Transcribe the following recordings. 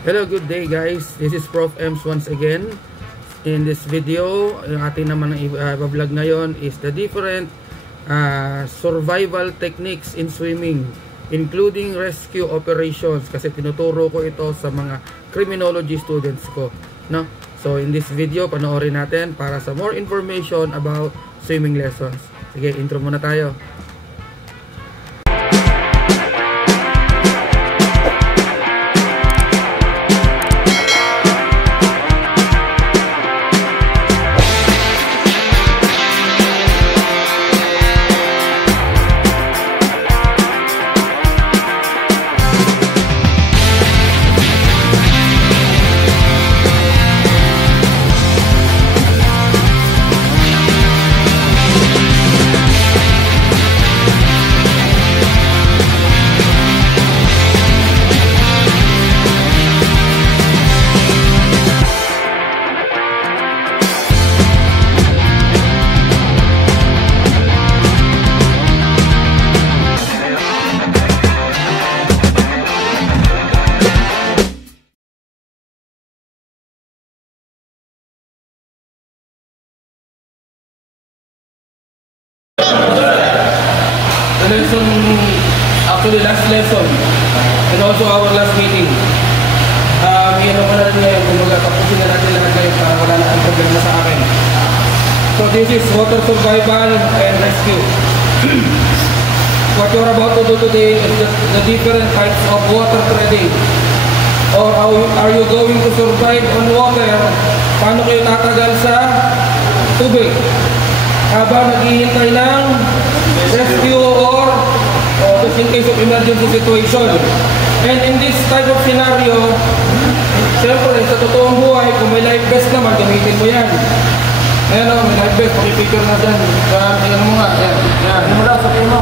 Hello, good day guys. This is Prof. Ems once again. In this video, yung ating naman i-vlog ngayon is the different survival techniques in swimming, including rescue operations, kasi tinuturo ko ito sa mga criminology students ko, no? So in this video, panoorin natin para sa more information about swimming lessons. Sige, intro muna tayo. Lesson, actually last lesson and also our last meeting. Yan naman na rin ngayon, kumbaga tapusin na natin lahat ngayon para wala na ang problema sa akin. So this is water survival and rescue. What you're about to do today is the different types of water treading, or how are you going to survive on water. Paano kayo tatagal sa tubig habang naghihintay ng rescue or just in case of emergency situation. And in this type of scenario, siyempre sa totoong buhay, kung may life vest naman, gamitin mo yan. Ayan o, may life vest, pakipicture na dyan. Ayan mo nga, ayan. Ayan mo na, sabihin mo.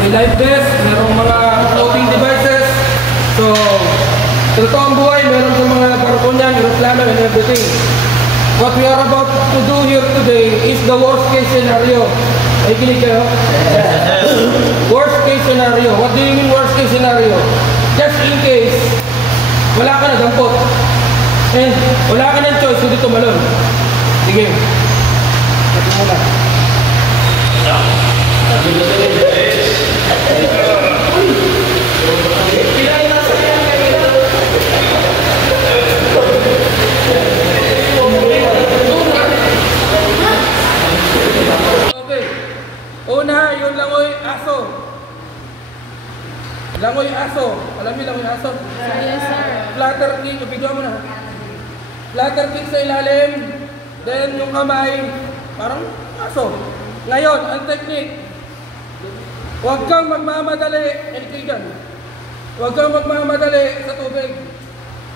May life vest, merong mga floating devices. So, sa totoong buhay, meron sa mga barko niyan, aeroplano and everything. What we are about to do here today is the worst case scenario. Ay, kinig kayo? Worst case scenario. What do you mean worst case scenario? Just in case, wala ka na dampot. And wala ka ng choice, hindi tumalon. Sige. Pati mo na. Una, yung langoy aso. Langoy aso. Alam niyo langoy aso? Yes, sir. Flutter kick. Bigyan mo na. Flutter kick sa ilalim. Then yung kamay, parang aso. Ngayon, ang technique. Huwag kang magmamadali. Huwag kang magmamadali sa tubig.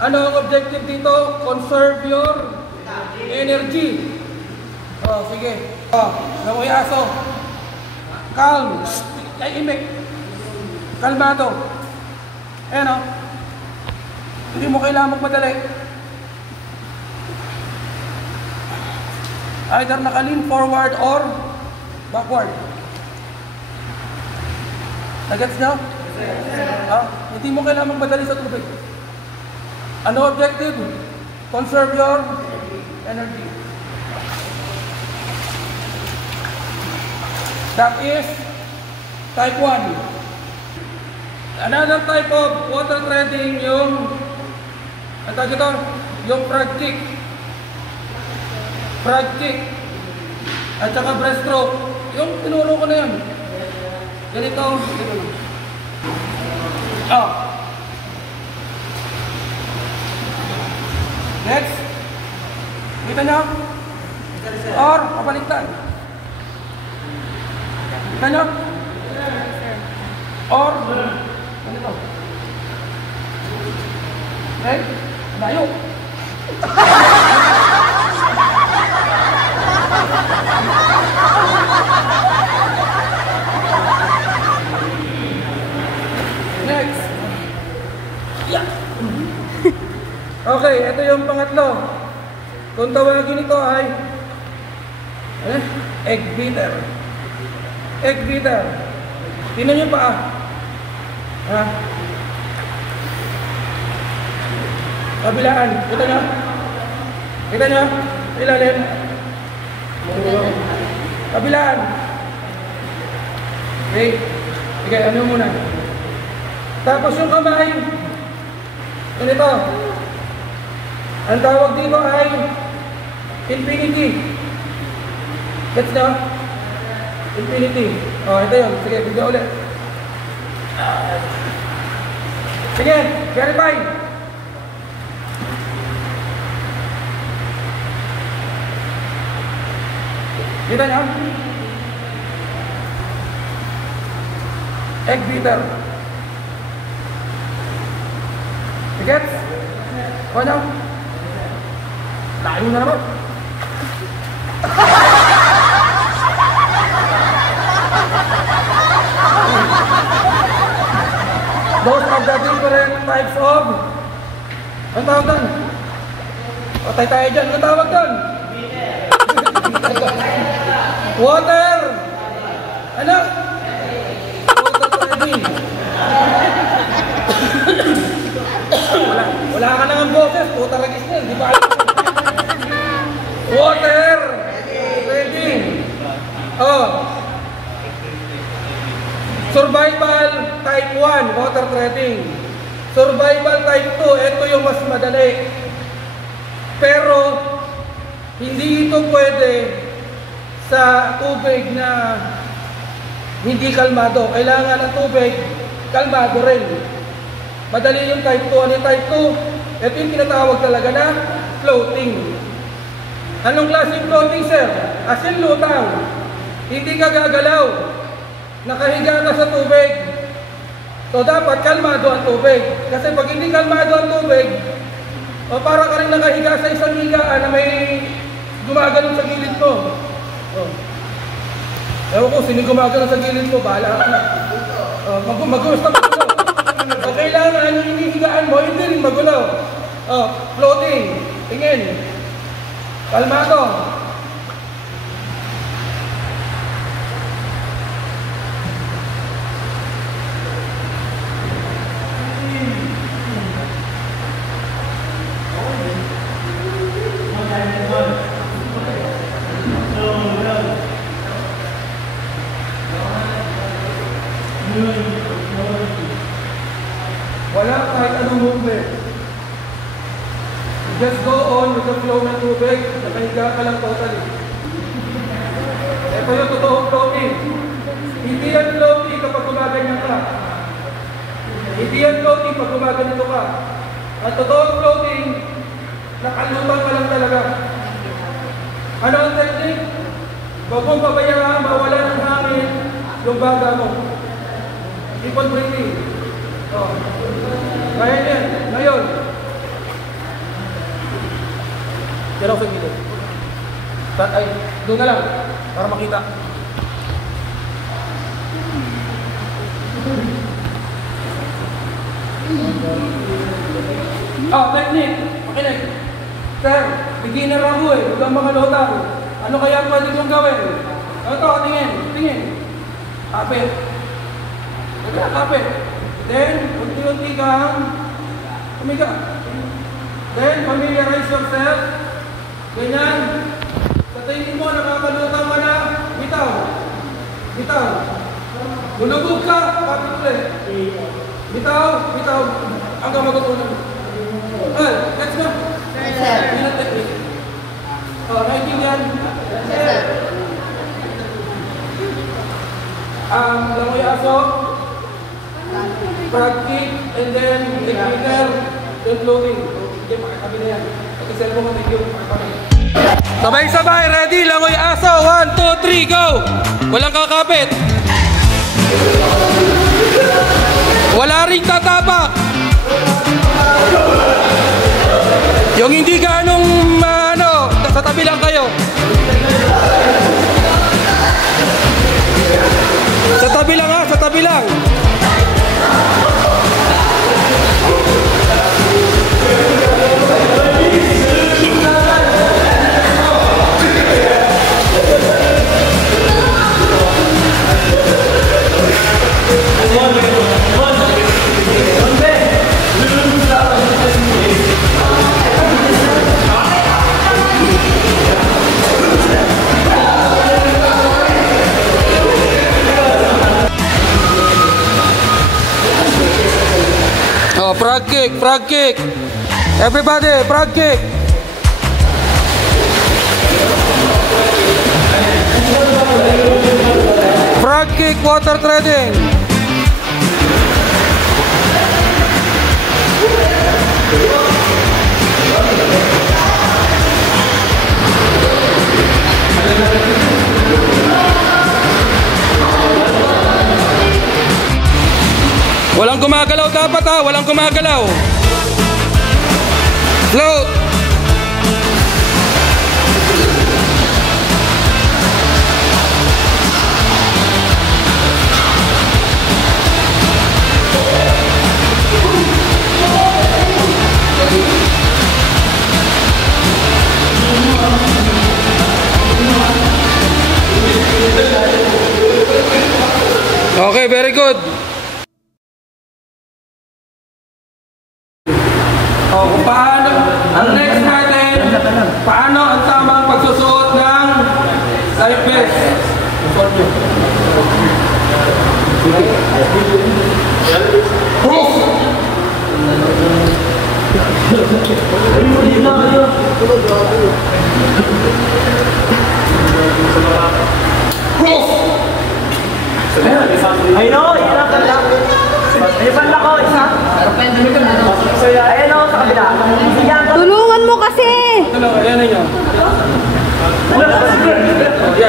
Ano ang objective dito? Conserve your energy. Oh, sige. Oh, langoy aso. Calm. Imik. Kalmado. Ayan o. Hindi mo kailangan magmadali. Either naka-lean forward or backward. Nagets nyo? Hindi mo kailangan magmadali sa tubig. Ano objective? Conserve your energy. That is type 1. Another type of water treading, yung frog kick. Frog kick. At saka breaststroke. Yung tinuro ko na yun. Ganito. Oh. Next. Kita nyo? Or, kapaliktad. Kanya? Or, ganito. Okay? Layo. Next. Yeah. Okay, ito yung pangatlo. Kung tawagin ito ay egg beater. Egg beater. Tingnan nyo pa. Ha? Kabilaan. Kita nyo? Kita nyo? Ilalim. Kabilaan. Okay. Sige, ano muna. Tapos yung kamay. Ganito. Ang tawag dito ay infinity. Gets nyo? Infinity. O, ito yun. Sige, bigyan ulit. Sige, verify. Kita nyo? Egg beater. Gets? O nyo? Layo na naman. Those are the different types of... Ang tawag doon? Patay tayo dyan. Ang tawag doon? Water! Ano? Water trading. Wala ka nang boses. Puta ragis na. Di ba? Water trading. Oh. Survival type 1, water trading. Survival type 2, ito yung mas madali. Pero, hindi ito pwede sa tubig na hindi kalmado. Kailangan ng tubig, kalmado rin. Madali yung type 2. Ano yung type 2? Ito yung tinatawag talaga na floating. Anong klaseng floating, sir? As in lutang. Hindi ka gagalaw. Nakahiga ka sa tubig. So dapat kalmado ang tubig. Kasi pag hindi kalmado ang tubig, o para ka rin nakahiga sa isang higaan na may gumagano sa gilid mo. Ewan ko, sino gumagano sa gilid mo, bahala ka na. Magusto magulo. O kailangan yung hinihigaan mo, hindi rin magulo. Floating. Tingin. Kalmado. Wala kahit anong movement. Just go on with the flow ng tubig, nakahiga ka lang totally. Ito yung totoong floating. Hindi yan floating kapag gumaganyan ka. Hindi yan floating pag gumaganito ka. Ang totoong floating, nakalutang ka lang talaga. Ano ang technique? Huwag mong pabayaan, mawala ng hangin yung baga mo. Keep on breathing. Kaya yan. Ngayon. Yan ako sa gilid. Ay, doon na lang. Para makita. Technique. Makinig. Sir, beginner ako eh. Huwag kang mga lotang. Ano kaya pwede kong gawin? Ito, tingin. Tingin. Kapit. Kapit. Then, unti-unti kang umiga. Then, familiarize yourself. Ganyan. Sa tingin mo, nakakalutang ka na, bitaw. Bitaw. Bulubog ka, kapit ulit. Bitaw, bitaw. Hanggang magutunan. Let's go. Yes, sir. Pinat technique. Naiintindihan? Yes, sir. Langoy aso. Pag-kick, and then igniter, then floating. Okay, makakabi na yan. Pag-isel mo thank you. Sabay-sabay, ready? Langoy aso. 1, 2, 3, go! Walang kakapit. Wala ring tatapak. Yung hindi ganong sa tabi lang kayo. Sa tabi lang ha, sa tabi lang. Oh, frog kick, frog kick. Everybody, frog kick. Frog kick, water trading. Walang gumagalaw dapat ha, walang gumagalaw. Float. Okay, very good. Oh, kung paano, ang next natin, paano ang tamang pagsusuot ng life vest. Proof! Proof! Ay no, hirap ka lang. Ay, banda ko, isa. Ayan o, sa kabila. Tulungan mo kasi! Tulungan, ayan na nyo. Sige.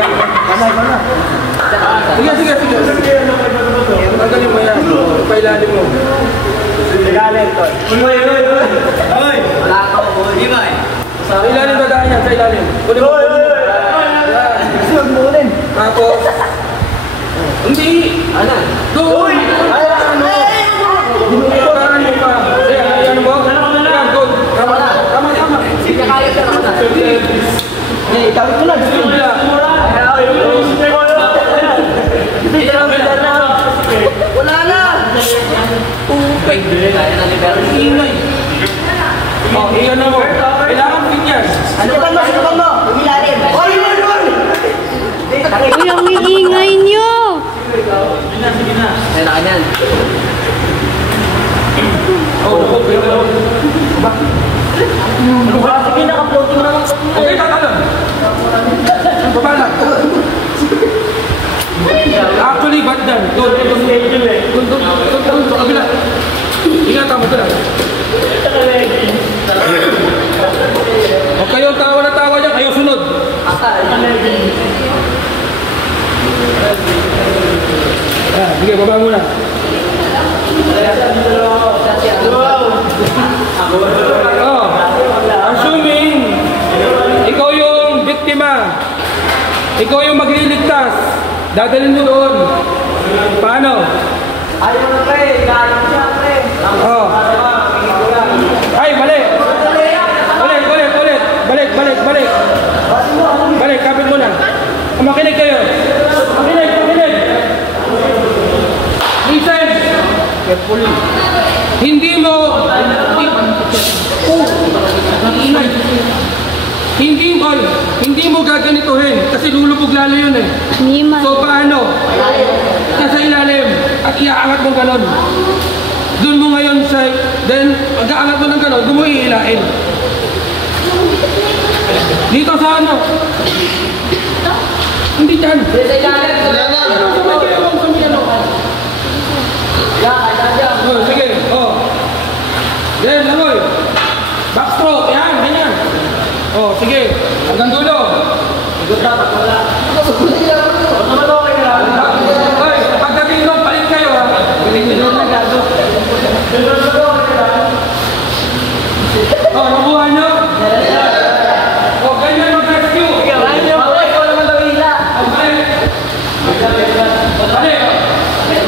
Magaling mo yan. Pailalim mo. Ilalim to. Hoy! Wala ka po, di ba? Sa ilalim dadaan yan, sa ilalim. Kunin mo. Sunog mo ulit. Tapos. Hindi. Ano? Doon. Parang mo pa. Ayan mo. Ayan, good. Tama. Sige, kaya ka naman. Eh, tawid ko na. Wala na. Upay. Kaya na ni Bernie. Ingay. Oh, iyan na mo. Kailangan bigyan. Ano ba mo? Umilalim. Oy! Uy, ang iingay nyo! Sige na. Kaya na kanyan. Oh, pwede na. Sige, naka-floating naman. Okay, tatalan. Babalag. Actually, bad dyan. Doon. Sa kabila. Ingatan mo talaga. Huwag kayong tawa na tawa dyan. Kayo sunod. Sige, baba muna. Oh, assuming ikaw yung biktima, ikaw yung magliligtas, dadalhin mo doon. Paano? Ayaw na pre, galang siya pre. Oh. Ay, mali. Ulit. Balik, kapit mo na. Makinig kayo. Makinig. Listen. Carefully. Hindi mo gaganituhin kasi lulubog lalo yun eh. So paano? Nasa ilalim at iaangat mo ganon. Doon mo ngayon sa, then mag-aangat mo ng ganon, doon mo iilain. Dito sa ano? Hindi dyan. Oh, sige, oh. Then, langoy. Backstroke, yan, ganyan. Oh, sige, hanggang dulo. Hoy, pagdating nung palit kayo ha. Oh, nabuhan nyo? Oh, ganyan mag-rescue.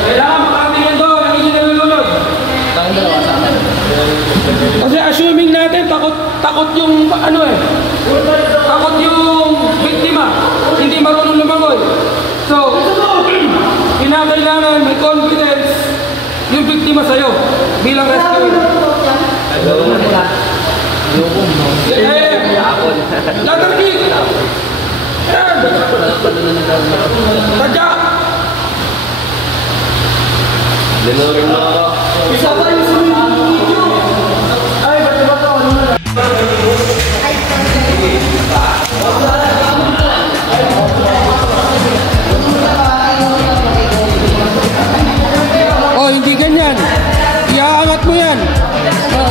Kailangan makatingin doon, hindi nalulunod. Kasi assuming natin, takot yung ano eh. Takot yung biktima. Hindi marunong lumangoy. So, kinakailangan may confidence yung biktima sa'yo bilang rescue. Ladder kick! Yan! Tadya! Isa pa yung sumunod.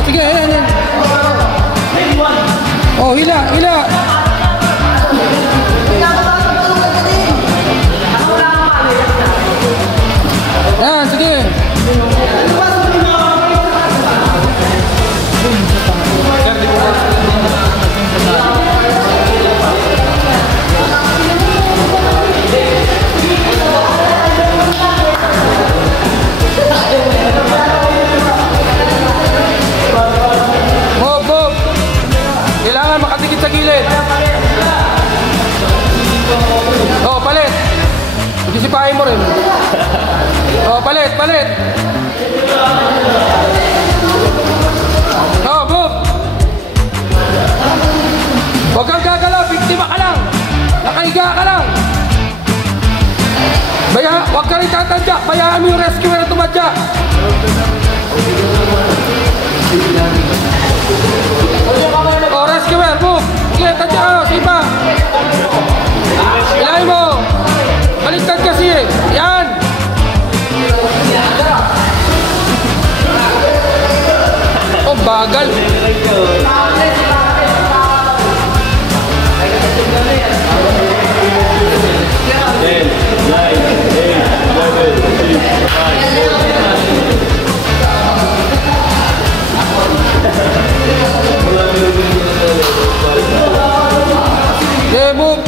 Sige, ayan. Oh, hila. Ayan, sige. Bob. Kailangan makatikit sa gilid. Oh, palit. Disipahin mo rin. Oh, palit. Oh, Bob. Huwag kang gagalaw, biktima ka lang. Nakahiga ka lang. Huwag ka rin tatadyak. Bayaan mo yung rescuer na tumadyak. Oh, rescuer, move. Sige, tadyak. Sipa. Ilahin mo. Baliktad kasi eh. Yan. Oh, bagal. Yeah, move.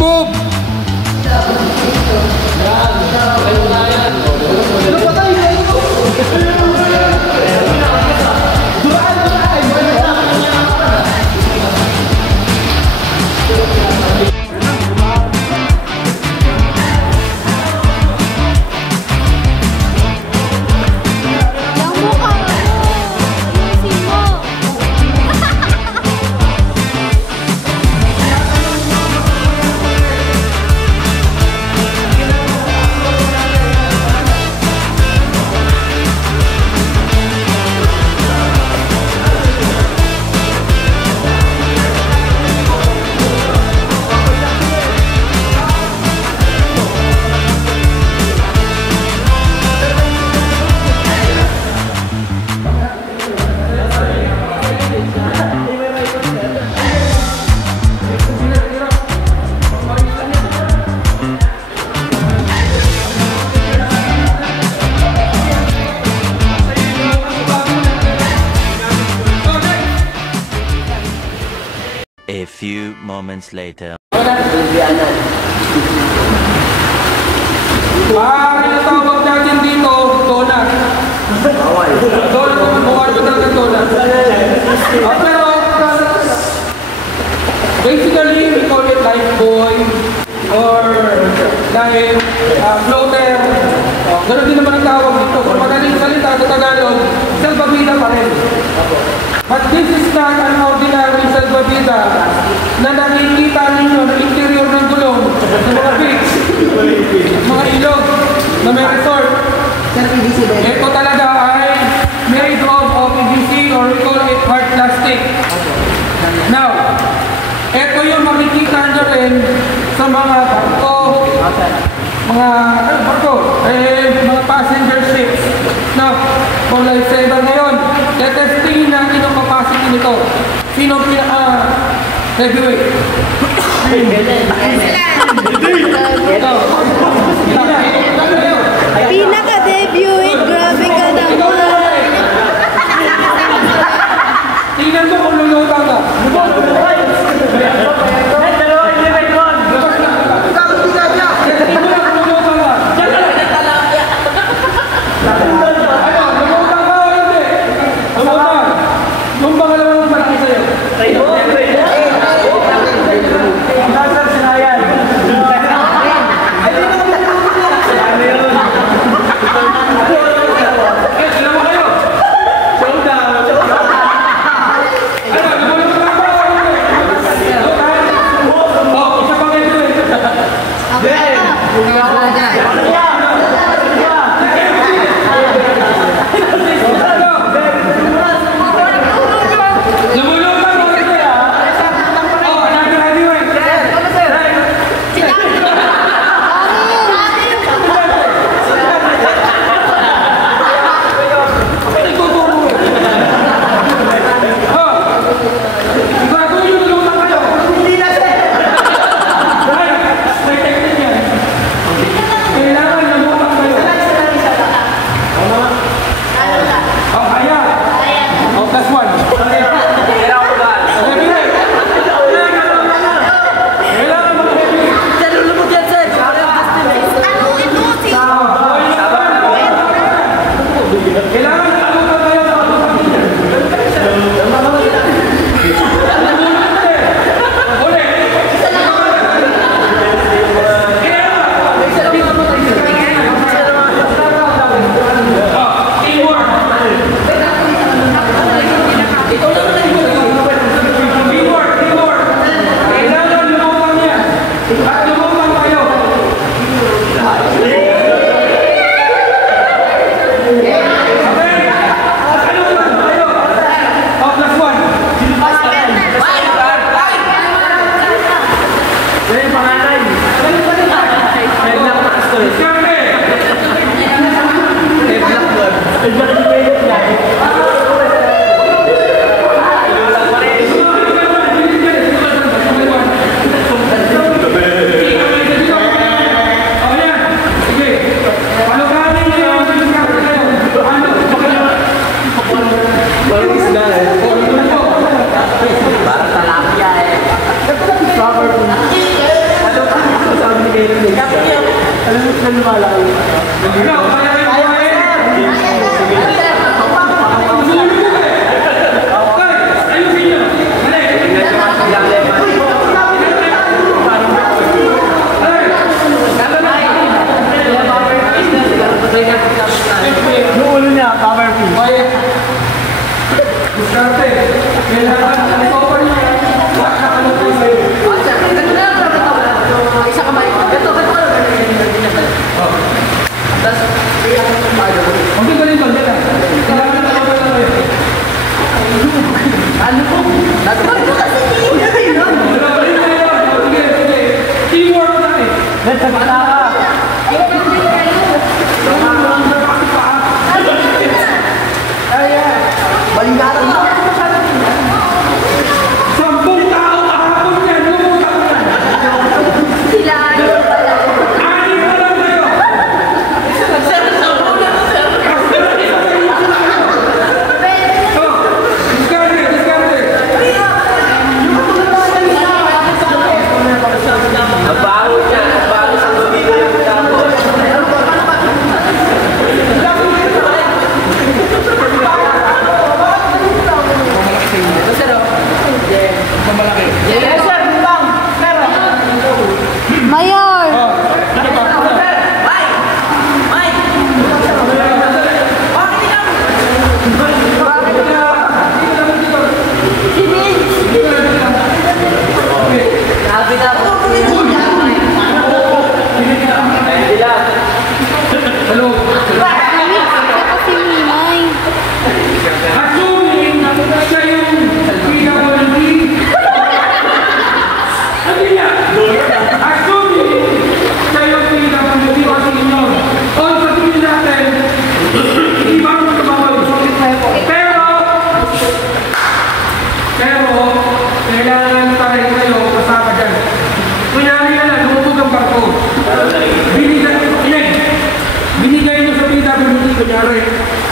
A few moments later. Ang tawag natin dito, donut. Donut, mukha naman talaga donut. Pero, basically, we call it life buoy or life floater. Ganun din naman ang tawag dito. Kung madaling salita sa Tagalog, salbabida pa rin. But this is not an ordinary salbabida na nakikita ninyo na interior ng gulong sa mga beach, mga ilog na may resort. Ito talaga ay made of PVC or we call it hard plastic. Now, ito yung makikita nyo rin sa mga barko, mga passenger ships. Now, kung lifesaver ngayon, tetestingin natin yung capacity nito. Sino pinaka-heavyweight? Pinaka-debut, grabe ka naman. Tingnan mo kung lulutang ka. Ay, Kailangan nakalutan tayo sa kalutan.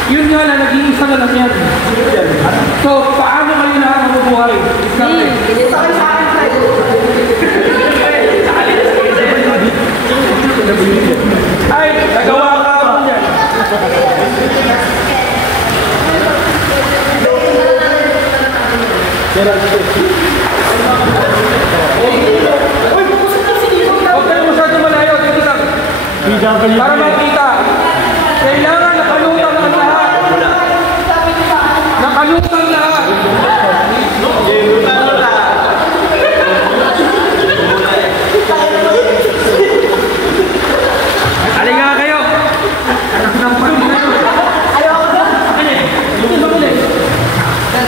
Yun nga lang, nag-iisa na lang yan. So, paano kayo na mabubuhay? Ay, nagawa ka ako dyan. Huwag kayo masyado malayo. Dito lang. Para makita. Kailangan nakalutang ang lahat. Nakalutang lahat. Halika kayo. Anak ng pagkakas.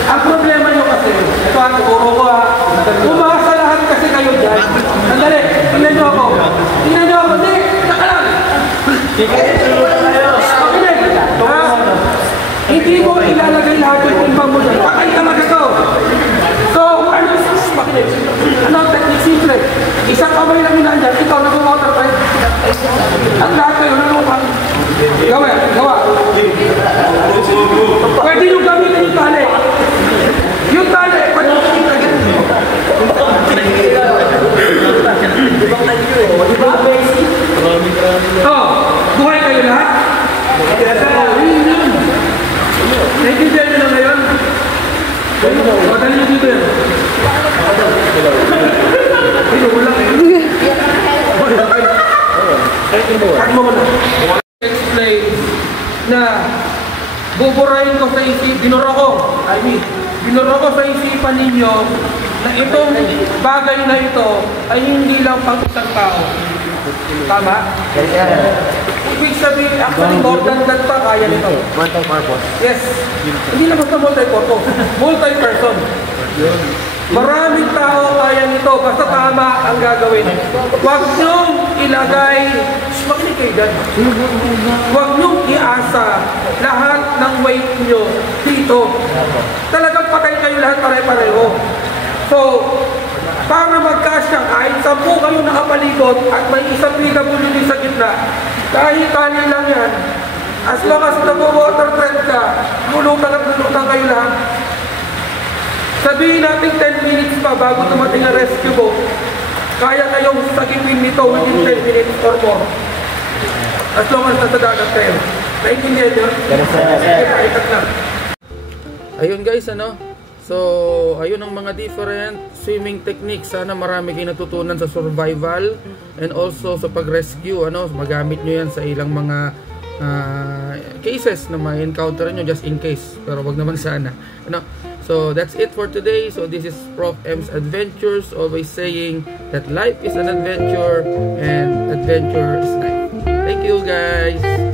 Ang problema nyo kasi, ito ang turo ko ha. Umasa lahat kasi kayo dyan. Sandali, tingnan nyo ako. Tingnan nyo ako. Hindi, nakalang. Hindi mo ilalagay lahat yung timbang mo dyan. Pakay talaga to. So, ano ang technique? Simple. Isang kamay lang yun dyan. Ikaw nag-water pipe. At lahat kayo nalutang. Gawa. Pwede yung gamitin yung tali. Yung tali, pwede yung gamitin. Oh, buhay kayo lahat? buburahin ko sa binura ko sa isipan ninyo na itong bagay na ito ay hindi lang pang isang tao. Tama? Ibig sabihin, actually more than that pa kaya nito. Multi-purpose. Yes. Hindi lang basta multi-purpose. Multi-person. Maraming tao kaya nito, basta tama ang gagawin. Huwag niyong ilagay, makinig kayo dyan. Huwag niyong iasa lahat ng weight niyo dito. Talagang patay kayo lahat pare-pareho. So, para magkasya, kahit 10 kayo nakapalikot at may isang PWD sa gitna, kahit tali lang yan, as long as nag-water tread ka, lulutan at lulutan kayo lahat. Sabihin natin 10 minutes pa bago dumating ang rescue boat, kaya kayong sagipin nito within 10 minutes or more. As long as nasa dagat kayo. Naintindihan nyo? Ayun guys, ano? So, ayun ang mga different swimming techniques. Sana marami kayong natutunan sa survival and also sa pag-rescue, ano? Magamit nyo yan sa ilang mga cases na ma-encounter nyo just in case. Pero wag naman sana, ano? So, that's it for today. So, this is Prof. M's Adventures, always saying that life is an adventure and adventure is life. Thank you guys!